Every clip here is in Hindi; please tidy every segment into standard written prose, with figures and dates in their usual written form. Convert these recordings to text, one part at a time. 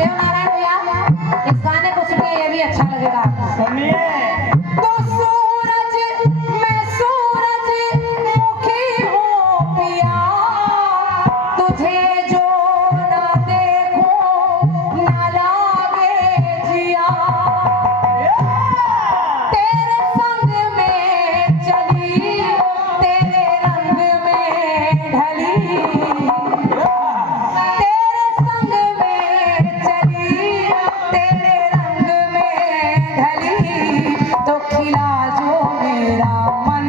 देवनारायण भैया इस गाने को सुनिए, ये भी अच्छा लगेगा आपको। सुनिए। तो सूरज मैं सूरजमुखी हूँ पिया, तुझे जो न देखूं न लागे जिया। तेरे संग में चली, तेरे रंग में ढली, तेरे संग में चली, तेरे रंग में ढली, तो खिला जो मेरा मन,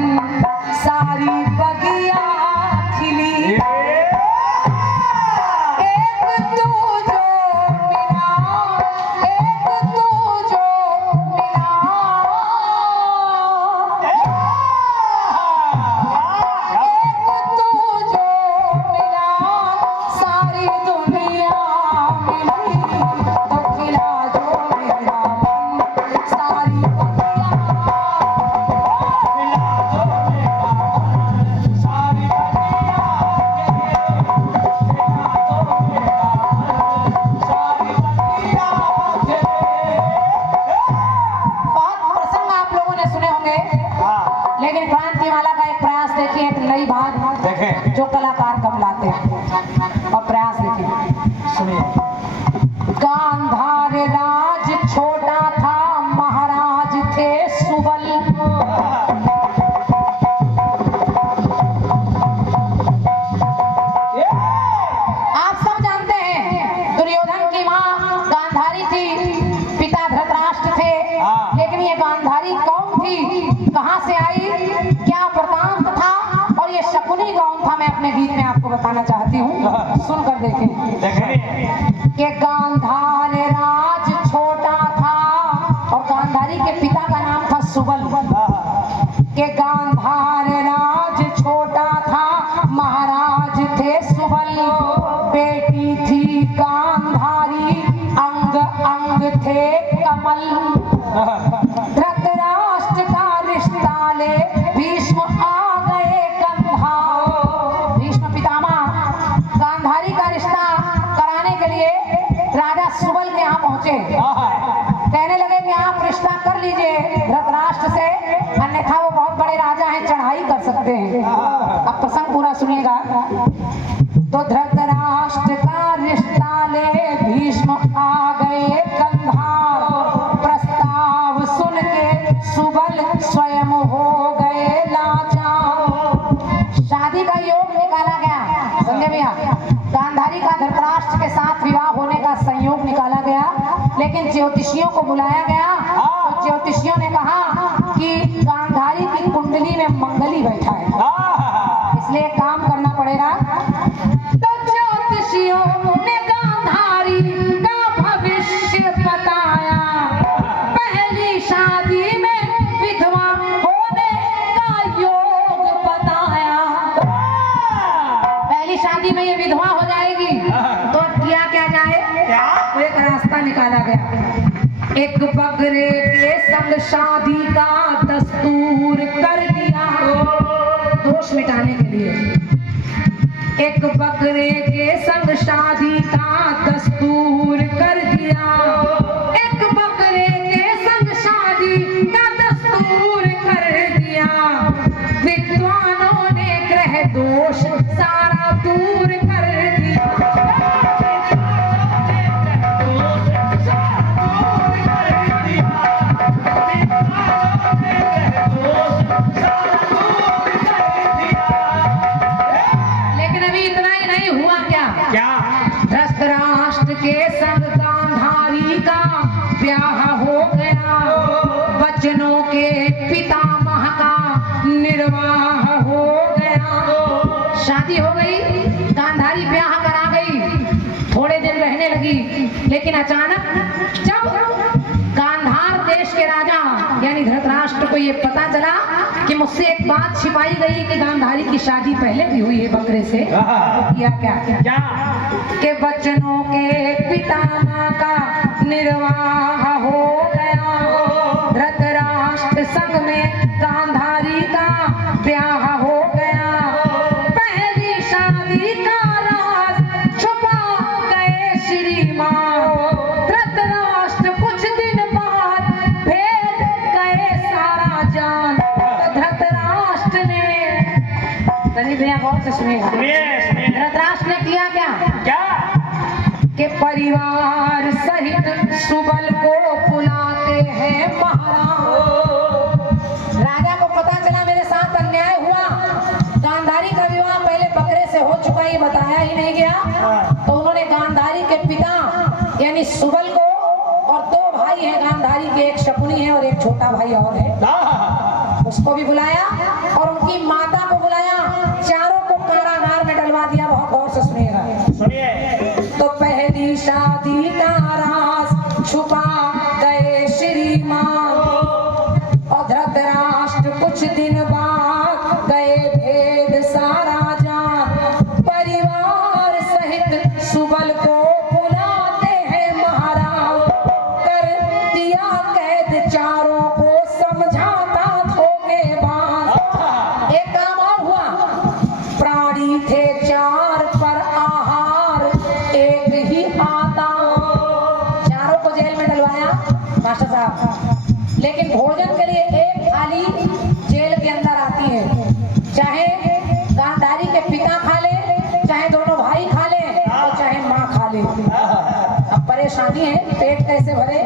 सारी बगिया खिली। एक तू जो मिला, एक तू जो मिला, एक तू जो मिला, सारी दुनिया मिली, तो खिला जो मेरा मन, सारी बगिया। बहुत प्रसंग आप लोगों ने सुने होंगे, लेकिन क्रांतिमाला का एक प्रयास देखिए, एक नई बात देखें। जो कलाकार कब लाते हैं, और प्रयास देखिए। सुनिए। गांधार राज छोटा था, महाराज थे सुबल। आप सब जानते हैं दुर्योधन की माँ गांधारी थी, पिता धृतराष्ट्र थे, लेकिन ये गांधारी कौन थी, कहाँ से आई, क्या वृतांत था, और ये शकुनी कौन था, मैं अपने गीत में आपको बताना चाहती हूँ, सुनकर देखें। देखें। कि गांधार राज छोटा था, और गांधारी के पिता का नाम था सुबल। कि गांधार राज छोटा था, महाराज थे सुबल। बेटी थी गांधारी, अंग अंग थे कमल। धृतराष्ट्र का रिश्ता ले भीष्म आ गए कंधा। भीष्म पितामह गांधारी का रिश्ता कराने के लिए राजा सुबल के यहाँ पहुंचे। कहने लगे कि आप रिश्ता कर लीजिए धृतराष्ट्र से, अन्यथा वो बहुत बड़े राजा हैं, चढ़ाई कर सकते हैं। अब प्रसंग पूरा सुनिएगा। तो धृतराष्ट्र का रिश्ता ले भीष्म आ गए कंधार। प्रस्ताव सुन के सुबल स्वयं हो गए लाचार। शादी का योग निकाला गया, समझे भैया। गांधारी का धृतराष्ट्र के साथ विवाह होने का संयोग निकाला गया, लेकिन ज्योतिषियों को बुलाया गया। तो ज्योतिषियों ने कहा कि गांधारी की कुंडली में मंगली बैठा है, इसलिए काम करना पड़ेगा। तो ज्योतिषियों ने गांधारी का भविष्य बताया। पहली शादी में विधवा होने का योग बताया। पहली शादी में ये विधवा हो जाएगी, तो किया क्या जाए, तो एक रास्ता निकाला गया। एक बकरे के संग शादी का दस्तूर कर दिया, दोष मिटाने के लिए। एक बकरे के संग शादी का दस्तूर कर दिया। एक बकरे के संग शादी का दस्तूर कर दिया। विद्वानों ने ग्रह दोष सारा दूर कर दिया। लेकिन अभी इतना ही नहीं हुआ, क्या धृतराष्ट्र के संग गांधारी का ब्याह हो गया। बच्चनों के पितामह का निर्वाह हो गया। शादी हो गई, गांधारी ब्याह करा गई, थोड़े दिन रहने लगी, लेकिन अचानक जब गांधार देश के राजा यानी धृतराष्ट्र को ये पता चला कि मुझसे एक बात छिपाई गई कि गांधारी की शादी पहले भी हुई है बकरे से, तो किया क्या कि बच्चनों के पितामह का निर्वाह हो गया। धृतराष्ट्र संग में गांधारी का ब्याह हो गया। पहली शादी का राज छुपा गए श्रीमान। से सुनिएगा। सुनिए धृतराष्ट्र ने किया क्या क्या कि परिवार सहित सुबल को बुलाते हैं महाराज। राजा को पता चला मेरे साथ अन्याय हुआ, गांधारी का विवाह पहले बकरे से हो चुका, ये बताया ही नहीं गया। तो उन्होंने गांधारी के पिता यानी सुबल को, और दो भाई हैं गांधारी के, एक शकुनी है और एक छोटा भाई और है, उसको भी बुलाया और उनकी माता को बुलाया, चारों को कारागार में डलवा दिया। बहुत गौर से सुनिएगा। सुनिए तो पहली शादी का राज छुपा गए श्रीमान, और धृतराष्ट्र कुछ दिन बाद गए भेद सारा जान। परिवार सहित सुबल को बुलाते हैं महाराज, कर दिया कैद चारों को समझाता धोखेबाज। एक काम और हुआ, प्राणी थे चार पर आहार एक ही आता। चारों को जेल में डलवाया मास्टर साहब, लेकिन भोजन के लिए एक थाली जेल के अंदर आती है, चाहे गांधारी के पिता खा ले, चाहे दोनों भाई खा ले, और चाहे माँ खा ले। अब परेशानी है, पेट कैसे भरे।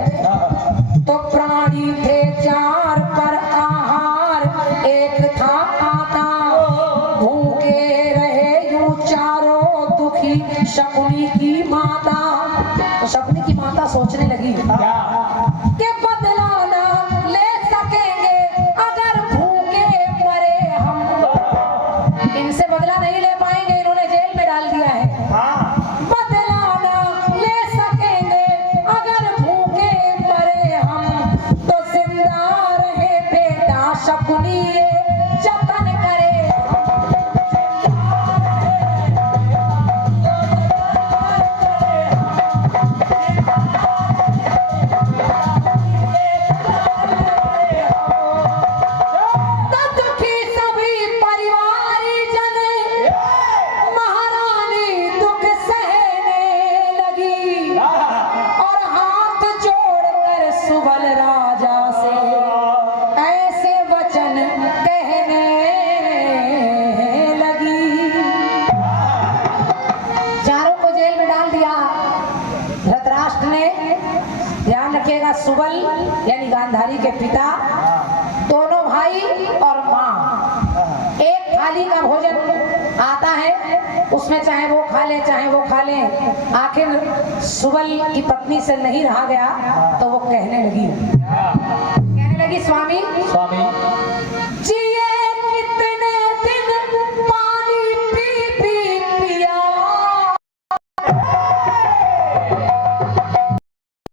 तो प्राणी थे चार पर आहार एक था आता, भूखे रहे यूं चारों दुखी शकुनी की माता। तो शकुनी की माता सोचने लगी कि बदला ना ले सकेंगे अगर भूखे मरे हम, इनसे बदला नहीं ले पाएंगे, इन्होंने जेल में डाल दिया है। बदला ना ले सकेंगे अगर भूखे मरे हम, तो जिंदा रहे बेटा शकुनी ये जतन करे। दुखी सभी परिवारजन महारानी दुख सहने लगी, और हाथ जोड़कर सुबल राजा से ऐसे वचन कहने लगी। चारों को जेल में डाल दिया धृतराष्ट्र ने। ध्यान रखिएगा, सुबल यानी गांधारी के पिता, दोनों भाई और माँ, एक थाली का भोजन आता है, उसमें चाहे वो खा ले चाहे वो खा ले। आखिर सुबल की पत्नी से नहीं रहा गया, तो वो कहने लगी